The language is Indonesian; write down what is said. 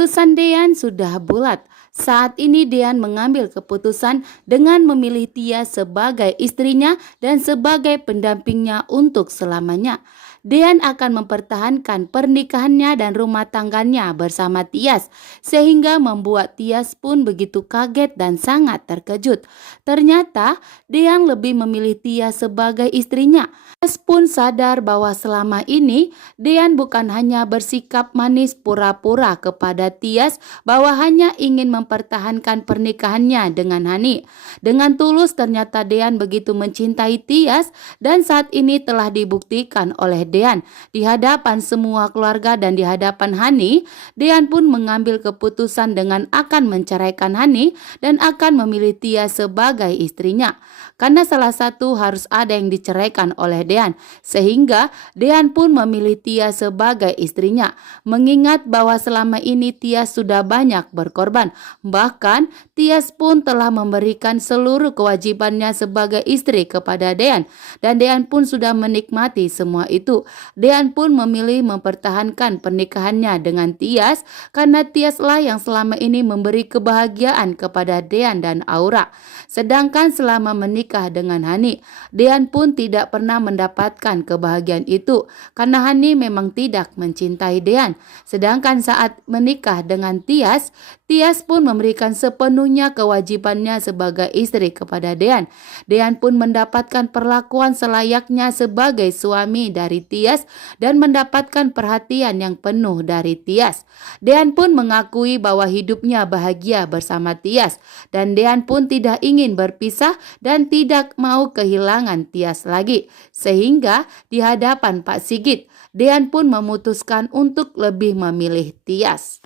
Keputusan Dean sudah bulat. Saat ini Dean mengambil keputusan dengan memilih Tia sebagai istrinya dan sebagai pendampingnya untuk selamanya. Dean akan mempertahankan pernikahannya dan rumah tangganya bersama Tias, sehingga membuat Tias pun begitu kaget dan sangat terkejut. Ternyata Dean lebih memilih Tias sebagai istrinya. Tias pun sadar bahwa selama ini Dean bukan hanya bersikap manis pura-pura kepada Tias bahwa hanya ingin mempertahankan pernikahannya dengan Hani. Dengan tulus ternyata Dean begitu mencintai Tias dan saat ini telah dibuktikan oleh Dean di hadapan semua keluarga dan di hadapan Hani. Dean pun mengambil keputusan dengan akan menceraikan Hani dan akan memilih Tias sebagai istrinya. Karena salah satu harus ada yang diceraikan oleh Dean, sehingga Dean pun memilih Tias sebagai istrinya, mengingat bahwa selama ini Tias sudah banyak berkorban. Bahkan Tias pun telah memberikan seluruh kewajibannya sebagai istri kepada Dean, dan Dean pun sudah menikmati semua itu. Dean pun memilih mempertahankan pernikahannya dengan Tias karena Tiaslah yang selama ini memberi kebahagiaan kepada Dean dan Aura. Sedangkan selama menikah dengan Hani, Dean pun tidak pernah mendapatkan kebahagiaan itu karena Hani memang tidak mencintai Dean. Sedangkan saat menikah dengan Tias, Tias pun memberikan sepenuhnya kewajibannya sebagai istri kepada Dean. Dean pun mendapatkan perlakuan selayaknya sebagai suami dari Tias dan mendapatkan perhatian yang penuh dari Tias. Dean pun mengakui bahwa hidupnya bahagia bersama Tias dan Dean pun tidak ingin berpisah dan tidak mau kehilangan Tias lagi. Sehingga di hadapan Pak Sigit, Dean pun memutuskan untuk lebih memilih Tias.